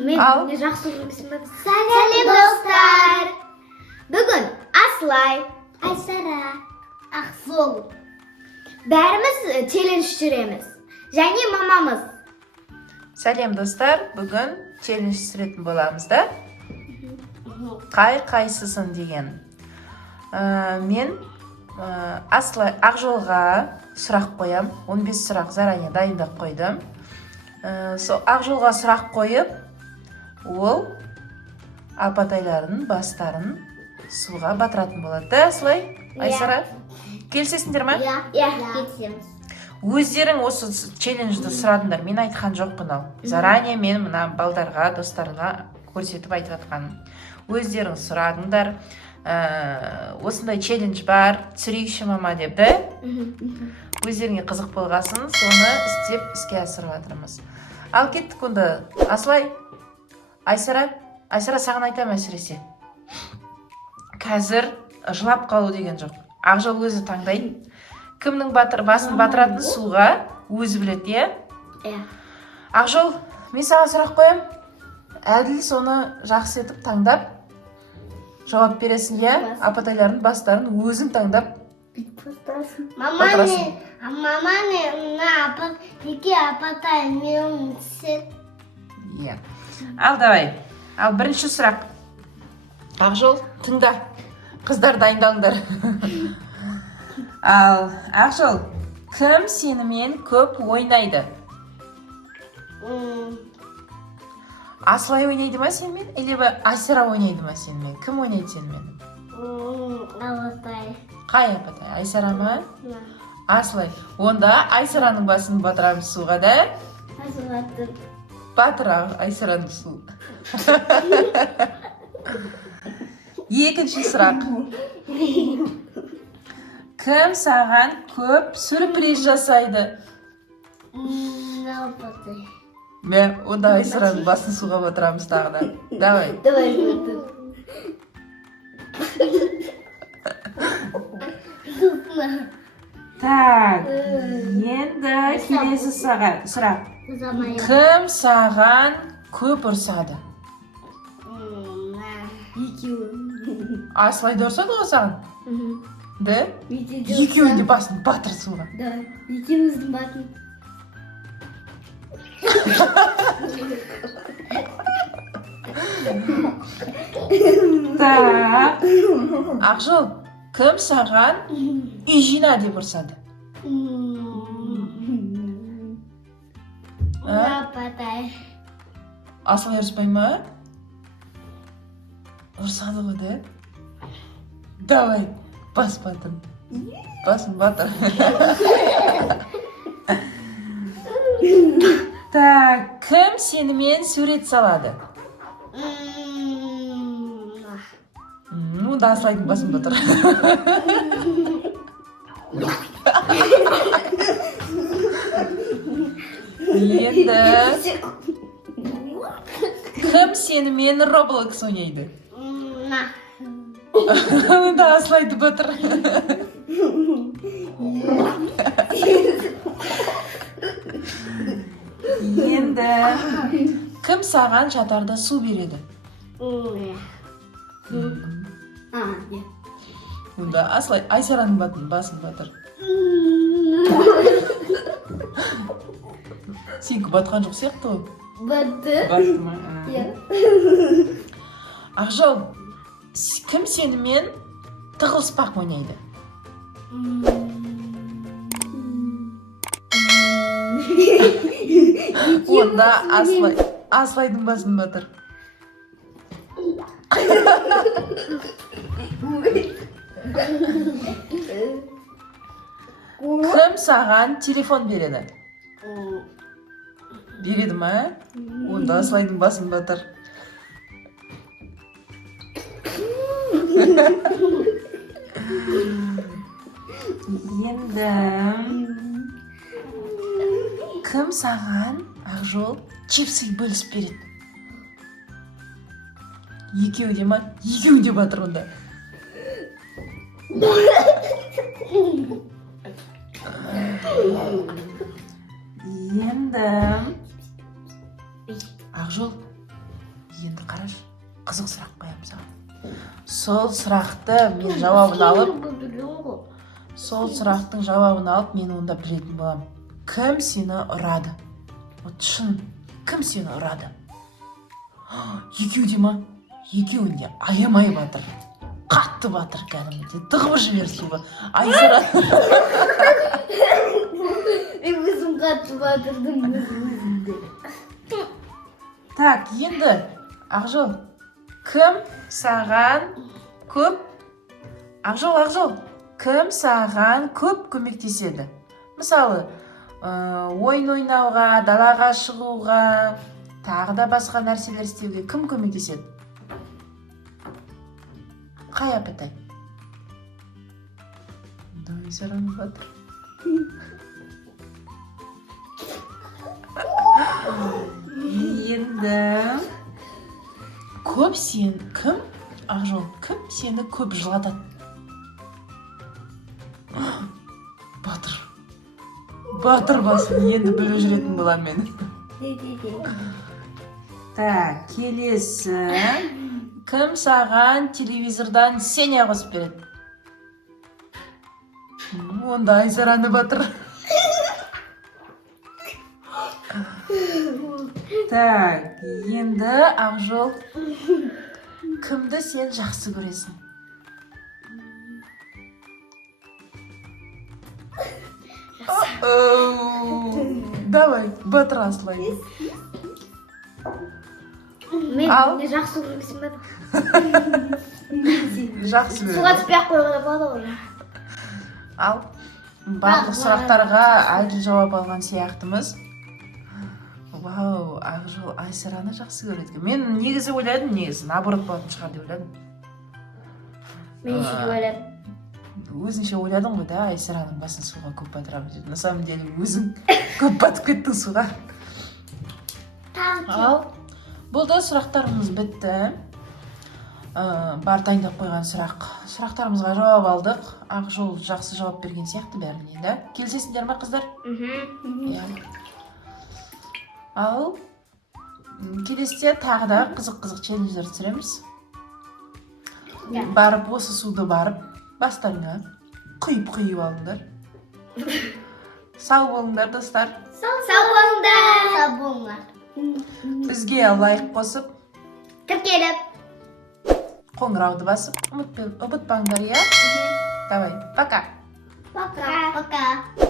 Мен жақсы көрмесем. Сәлем достар. Бүгін Аслай, Айсара, Ақсол бәріміз челлендж жүреміз. Және мамамыз. Сәлем достар, бүгін челлендж түсіретін боламыз да. Қайсысын деген. Мен Аслай Ақжолға сұрақ қоям. 15 сұрақ заранее дайындап қойдым. Сол Ақжолға сұрақ қойып, ол апатайлардың бастарын суға батыратын болады. Да, Аслай? Айсара? Келісесіңдер ма? Иә, келісеміз. Өздерің осы челленджді сұрадыңдар. Мен айтқан жоқпын ал. Заранее мен мына балдарға, достарға көрсетіп айтып жатқаным. Өздерің сұрадыңдар. Осындай челлендж бар, түсірейікші мама деп, да? Өздеріңе қызық болғасын, соны істеп іске асырып жатырмыз. Ал кеттік онда. Аслай, Айсара саған айтам әсіресе. Қазір жылап қалу деген жоқ. Ақжол өзі таңдайды. Кімнің басын батыратын суға өзі біледі, е? Ақжол, мен саған сұрақ қоям. Әділ соны жақсы етіп таңдап жауап бересің, е? Апатайлардың бастарын өзің таңдап батырасың. Мама не неке апатай мен сет. Е. Ал давай. Ал бірінші сұрақ. Ақжол, тыңда. Қыздар дайындалыңдар. Ал Ақжол, кім сенімен көп ойнайды? Аслай ойнайды ма сенімен? Или Айсара ойнайды ма сенімен? Кім ойнайды сенімен? Апатай. Қай апатай? Айсара ма? Аслай. Онда Айсараның басын батырамыз суға, да? Батыр Айсараның су. Екінші сұрақ. Кім саған көп сюрприз жасайды? Апатай. Мен онда Айсараның басын суға батырамыз тағы да. Давай. Так, енді келесі сұрақ. Кім саған көп ұрсады? Екеуі. Аслайды ұрсады ғой саған? Да? Екеуін де басын батыр суға. Да, екеуміздің батын. Так. Ақжол, кім саған үй жина деп ұрсады? Апатай. Аслай ұрыспай ма? Ұрсады ғой, да? Давай, бас батыр. Басын батыр. Так, кім сенімен сурет салады? Да, Аслайдың басын батыр. Енді кім сенімен Roblox ойнайды? Да, Аслайды батыр. Енді кім саған жатарда су береді? Онда Аслай Айсараның басын батыр. Сенікі батқан жоқ сияқты ғой? Батты ма? Ақжол, кім сенімен тығылыспақ ойнайды? Онда Аслайдың басын батыр. Кім саған телефон береді? Береді ма? Онда Аслайдың басын батыр. Енді кім саған Ақжол чипсы бөлісіп береді? Екеуі де ма? Екеуі де батыр онда. енді Ақжол, енді қараш, қызық сұрақ қоямын саған. Сол сұрақтың жауабын алып, мен онда білетін боламын. Кім сені ұрады? Вот шын, кім сені ұрады? Екеу де ма? Екеуінде аямай батыр. Қатты батыр кәдімгідей. Тығып жібер суға. Айсара. Мен өзім қатты батырдым өзімді. Так, енді Ақжол, кім саған көп кім саған көп көмектеседі? Мысалы, ойын ойнауға, далаға шығуға, тағы да басқа нәрселер істеуге кім көмектеседі? Қай апатай? Айсараның батыр. Енді көп сен кім? Ақжол, кім сені көп жылатады? Батыр басын енді біліп жүретін болам мен. Так, келесі. Кім саған телевизордан Сеня қосып береді? Онда Айсараны батыр. Так, енді Ақжол, кімді сен жақсы көресің? Давай, батыр асылай. Мен жақсы көресің бе? Жақсы көресің. Суға түспей ақ қойғанда болады ғой. Ал, барлық сұрақтарға әділ жауап алған сияқтымыз. Вау, Ақжол Айсараны жақсы көреді. Мен негізі ойладым, наоборот болатын шығар деп ойладым. Мен еще ойладым. Өзіңше ойладың ғой да, Айсараның басын суға көп батырамын деп. На самом деле өзің көп батып кеттің суға. Ал, бұл да сұрақтарымыз бітті. Бар дайындап қойған сұрақтарымызға жауап алдық. Ақжол жақсы жауап берген сияқты бәріне, да? Келісесіңдер ме, қыздар? Ал, келесіде тағы да қызық челлендждер түсіреміз. Барып, осы суды барып, бастарыңа құйып алыңдар. Сау болыңдар, достар. Сау болыңдар. Бізге лайк қосып, Тіркеліп. қоңырауды басып, ұмытпаңдар, иә? Давай, пока. Пока.